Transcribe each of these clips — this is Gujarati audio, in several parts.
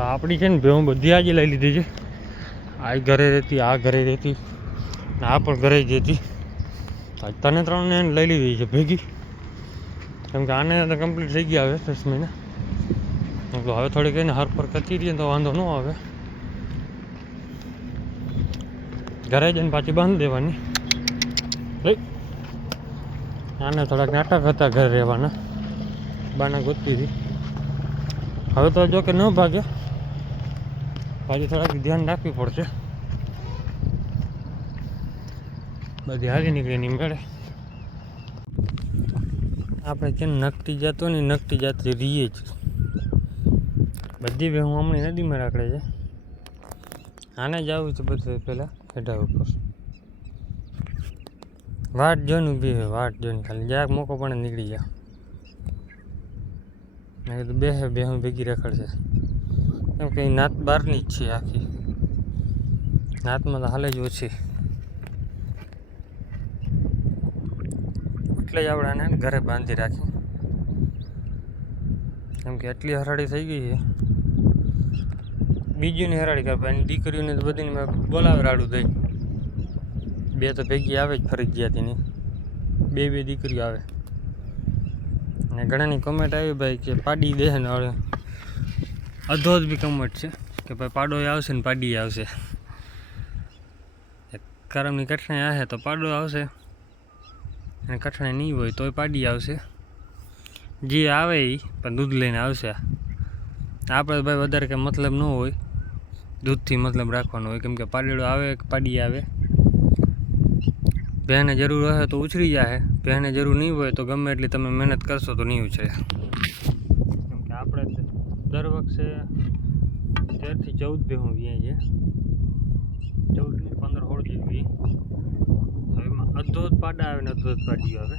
આપણી છે ને ભેહું બધી આજે લઈ લીધી છે. આ ઘરે રહેતી, આ ઘરે રહેતી, આ પણ ઘરે જ હતી. તને ત્રણને લઈ લીધી છે ભેગી, કેમ કે આને તો કમ્પ્લીટ થઈ ગયા હવે 10 મહિના. હવે થોડીક એને હરફર કરતી રહીએ તો વાંધો ન આવે. ઘરે જઈને પાછી બાંધી દેવાની. આને થોડાક નાટક હતા ઘરે રહેવાના, બાના ગોતતી હતી. હવે તો જો કે ન ભાગે, પાછી થોડાક ધ્યાન રાખવી પડશે. બધી હારી નીકળી ની મેળે. આપણે છે ને નકટી જાતો ને નકટી જાતી રહીએ જ. બધી બે હું હમણાં નદીમાં રાખડે છે. આને જ આવું છે બધું પહેલાં ખેડા ઉપર. વાટ જોઈને ઊભી હોય, વાટ જોઈને ખાલી જરાક મોકો પણ નીકળી ગયા. મેં કીધું બે હું ભેગી રખડશે, કેમ કે નાત બહારની જ છે આખી. નાતમાં તો હાલે જ ઓછી, એટલે જ આપણે આને ઘરે બાંધી રાખી. કેમ કે એટલી હરાડી થઈ ગઈ છે. બીજીને હરાડી કરવા એની દીકરીઓને તો બધીને મેં બોલાવે રાડું દઈ. બે તો ભેગી આવે જ ફરજિયાત એની, બે દીકરીઓ આવે. અને ઘણાની કમેન્ટ આવી ભાઈ કે પાડી દે ને, હવે અધો જ બી કમેન્ટ છે કે ભાઈ પાડો આવશે ને પાડી આવશે. કરમની કઠણાઈ આવે તો પાડો આવશે, અને કઠણાઈ નહીં હોય તોય પાડી આવશે. જે આવે એ પણ દૂધ લઈને આવશે. આપણે ભાઈ વધારે કંઈ મતલબ ન હોય, દૂધથી મતલબ રાખવાનો હોય. કેમ કે પાડેડો આવે કે પાડી આવે, ભેંને જરૂર હશે તો ઉછરી જાય, ભેંને જરૂર નહીં હોય તો ગમે એટલી તમે મહેનત કરશો તો નહીં ઉછરે. કેમ કે આપણે દર વખતે 13 થી 14 ભેહું વ્યાય છે, 14 ને 15 16 જેવી. હવે એમાં અડધો જ પાડા આવે ને અડધો જ પાડીઓ આવે.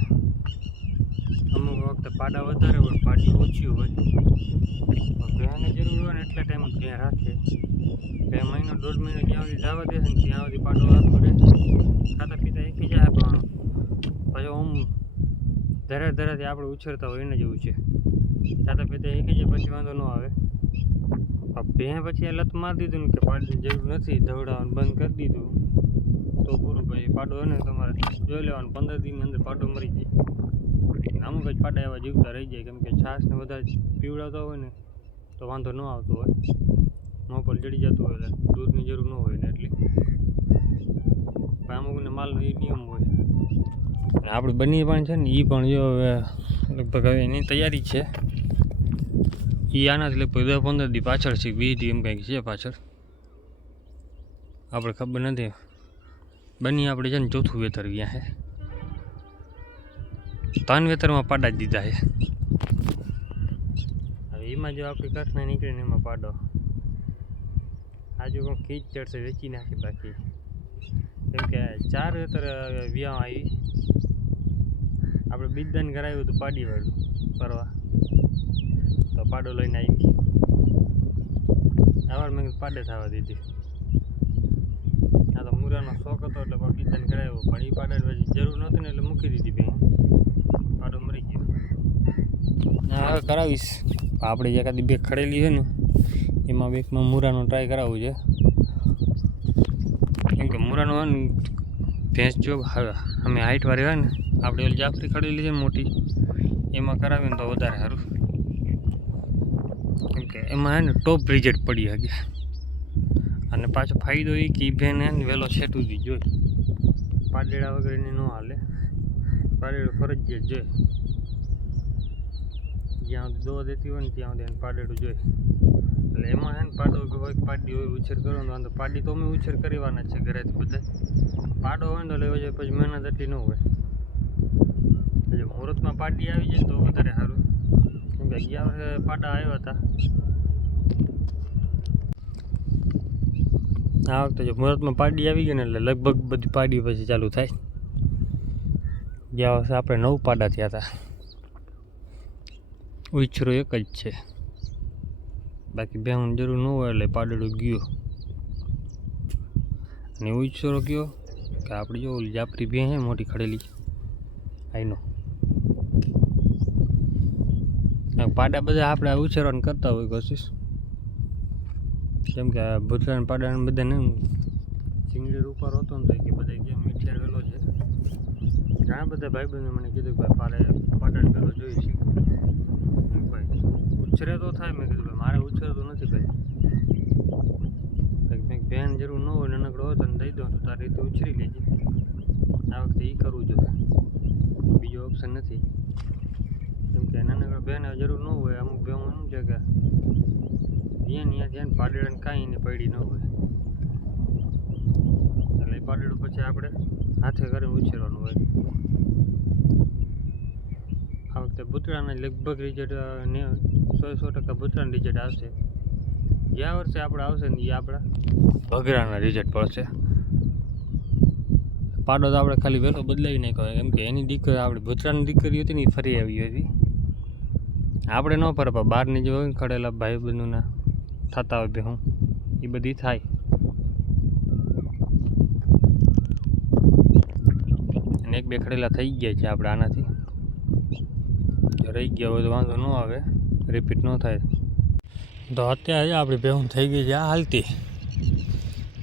અમુક વખતે પાડા વધારે હોય, પાડી ઓછી હોય. ભેંને જરૂર હોય ને એટલા ટાઈમ જ ભેં રાખે. બે મહિનો 1.5 મહિનો જ્યાં સુધી જવા દે છે ને ત્યાં સુધી પાડો રાખવો રહે. ખાતા પીતા એકી જાય, પણ પછી આમ ધરાથી આપણે ઉછેરતા હોય એને જેવું છે. ખાતા પીતા એકી જાય પછી વાંધો ન આવે. ભેં પછી લત મારી દીધું ને કે પાડીની જરૂર નથી, ધવડાવવાનું બંધ કરી દીધું તો પૂરું. પછી પાડો હોય ને તમારે જોઈ લેવાનું, 15 દિનની અંદર પાડો મરી જાય. અમુક જ પાડા એવા જીવતા રહી જાય, કેમ કે છાશને વધારે પીવડાવતા હોય ને તો વાંધો ન આવતો હોય. મોં પર ચડી જતું હોય એટલે દૂધની જરૂર ન હોય ને એટલી. અમુકને માલનો એ નિયમ હોય. આપણે બની પણ છે ને એ પણ જો હવે લગભગ હવે એની તૈયારી છે. એ આનાથી લગભગ 10-15 દી પાછળ છે, 20 દી એમ કંઈક છે પાછળ. આપણે ખબર નથી. બની આપણે છે ને ચોથું વેતર ગયા છે, 3 વેતરમાં પાડા જ દીધા છે. હવે એમાં જો આપણી કઠણાઈ નીકળે ને એમાં પાડો આજુ કોઈ ખીચ ચડશે વેચી નાખી. બાકી કેમ કે 4 વેતર વ્યાહ આવી. આપણે બીજદાન કરાવ્યું હતું પાડી વાળું ફરવા, તો પાડો લઈને આવી. આવાર મેં પાડે થવા દીધી. આ તો મુરાનો શોખ હતો એટલે બીજદાન કરાવ્યું, પણ એ પાડે જરૂર નહોતી ને એટલે મૂકી દીધી બેન. પાડો મરી ગયો. હવે કરાવીશ. આપણે જે એકાદી બેગ ખડેલી છે ને એમાં બેગમાં મુરાનો ટ્રાય કરાવવું છે. કેમ કે મુરાનો હોય ને ભેંસ જો અમે હાઈટવાળી હોય ને, આપણે ઓલી જાફરી ખડેલી છે મોટી એમાં કરાવીને તો વધારે સારું. કેમ કે એમાં હે ને ટોપ રિઝલ્ટ પડી શકે. અને પાછો ફાયદો એ કે ભેને વહેલો છેટું દી જોઈ, પાડેડા વગર એને ન હાલે. પાડેડું ફરજિયાત જોઈએ, જ્યાં સુધી દોવા દેતી હોય ને ત્યાં સુધી એને પાડેડું જોઈએ. એટલે એમાં હે ને પાડો હોય પાડી હોય ઉછેર કરવાનો વાંધો. પાડી તો અમે ઉછેર કરવાના છે ઘરેથી બધા. પાડો હોય ને તો લેવા જાય પછી મહેનત એટલી ન હોય. જો મુહૂર્તમાં પાડી આવી જાય તો વધારે સારું. કેમ કે ગયા વર્ષે પાડા આવ્યા હતા. આ વખતે જો મુહૂર્તમાં પાડી આવી ગઈ ને એટલે લગભગ બધી પાડી પછી ચાલુ થાય. ગયા વર્ષે આપણે 9 પાડા થયા હતા. ઉછરો એક જ છે, બાકી બેહુંની જરૂર ન હોય એટલે પાડેડું ગયો. અને ઉછરો કયો કે આપણે જો ઓલી જાફરી ભેં છે મોટી ખડેલી આઈનો, પાડા બધા આપણે ઉછેરવાનું કરતા હોય કોશિશ. કેમ કે આ ભૂતરાણ પાડાને બધાને સિંગડી ઉપર હતો ને તો કે બધા કેમ મીઠિયાર વેલો છે. ઘણા બધા ભાઈબંધો મને કીધું કે ભાઈ પાડાને વેલો જોઈ છે. ભાઈ ઉછરે તો થાય. મેં કીધું ભાઈ મારે ઉછરતો નથી ભાઈ. કંઈક બેન જરૂર ન હોય નાનકડો હોય તો દઈ દઉં તો તારી રીતે ઉછરી લેજે. આ વખતે એ કરવું જોઈએ, બીજો ઓપ્શન નથી. કેમ કે નાનકડો બેન જરૂર ન હોય. અમુક બેન એમ છે કે બેન ત્યાં ધ્યાન પાડેડાને કાંઈ એને પડી ન હોય એટલે પાડેડું પછી આપણે હાથે કરીને ઉછેરવાનું હોય. આ વખતે ભૂતરાના લગભગ રિઝલ્ટ 100% ભૂતરાનું રિઝલ્ટ આવશે. ગયા વર્ષે આપણે આવશે ને એ આપણા ભગરાના રિઝલ્ટ પડશે. પાડો તો આપણે ખાલી વહેલો બદલાવી નાખ્યો કેમ કે એની દીકરી આપણે ભૂતરાની દીકરી હતી ને એ ફરી આવી હતી. આપણે ન ફરે પણ બહારની જે હોય ને ખડેલા ભાઈ બંધુના થતા હોય ભેહું એ બધી થાય. અને એક બે ખડેલા થઈ ગયા છે આપણે આનાથી. જો રહી ગયા હોય તો વાંધો ન આવે, રિપીટ ન થાય. તો અત્યારે આપણી ભેહું થઈ ગઈ છે આ હાલતી.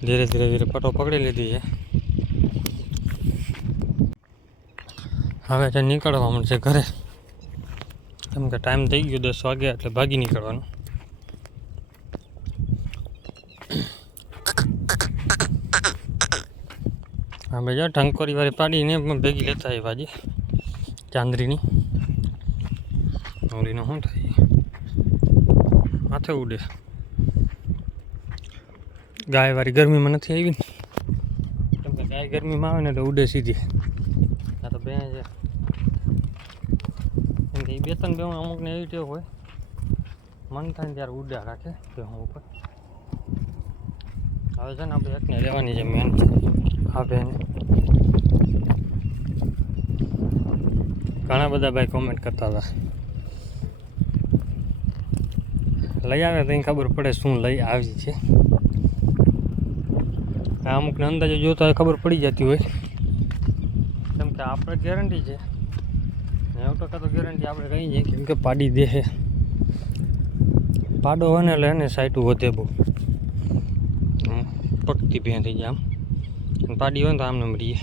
ધીરે ધીરે પટો પકડી લીધી છે. હવે ત્યાં નીકળવા મળશે ઘરે કેમ કે ટાઈમ થઈ ગયો 10 વાગ્યા એટલે ભાગી નીકળવાનું. હા ભાઈ ટંકોરી વાળી પાડીને ભેગી લેતા આવી ભાજી ચાંદરીની. ઓલીનું શું થાય માથે ઉડે. ગાય વાળી ગરમીમાં નથી આવી ને કેમ કે ગાય ગરમીમાં આવે ને એટલે ઉડે સીધી. આ તો બે છે કેમ કે એ 2-3 બે અમુકને એવી ટેવ હોય મન થાય ને ત્યારે ઉડા રાખે ભેહું ઉપર. હવે છે ને આપણે એકને લેવાની છે મેન આ બેન. ઘણા બધા ભાઈ કોમેન્ટ કરતા હતા લઈ આવે તો ખબર પડે શું લઈ આવી છે. આ અમુકને અંદાજો જોતા હોય ખબર પડી જતી હોય કેમ કે આપણે ગેરંટી છે 90% તો ગેરંટી આપણે કહી છે કેમ કે પાડી દે છે. પાડો હોય ને એટલે એને સાઈટું વધે બહુ પકતી ભેં થઈ જાય. આમ પાડી હોય ને તો આમને મળીએ.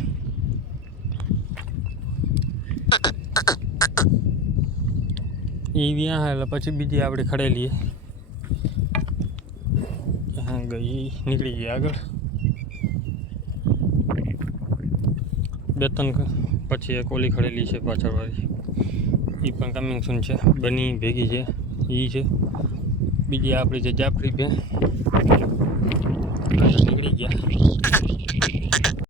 એ વ્યાં એટલે પછી બીજી આપણે ખડેલી ક્યાં ગઈ નીકળી ગઈ આગળ. 2-3 પછી એક ઓલી ખડેલી છે પાછળવાળી એ પણ કમિંગ સૂન છે. બની ભેગી છે એ છે. બીજી આપણી છે જાફરી ભેં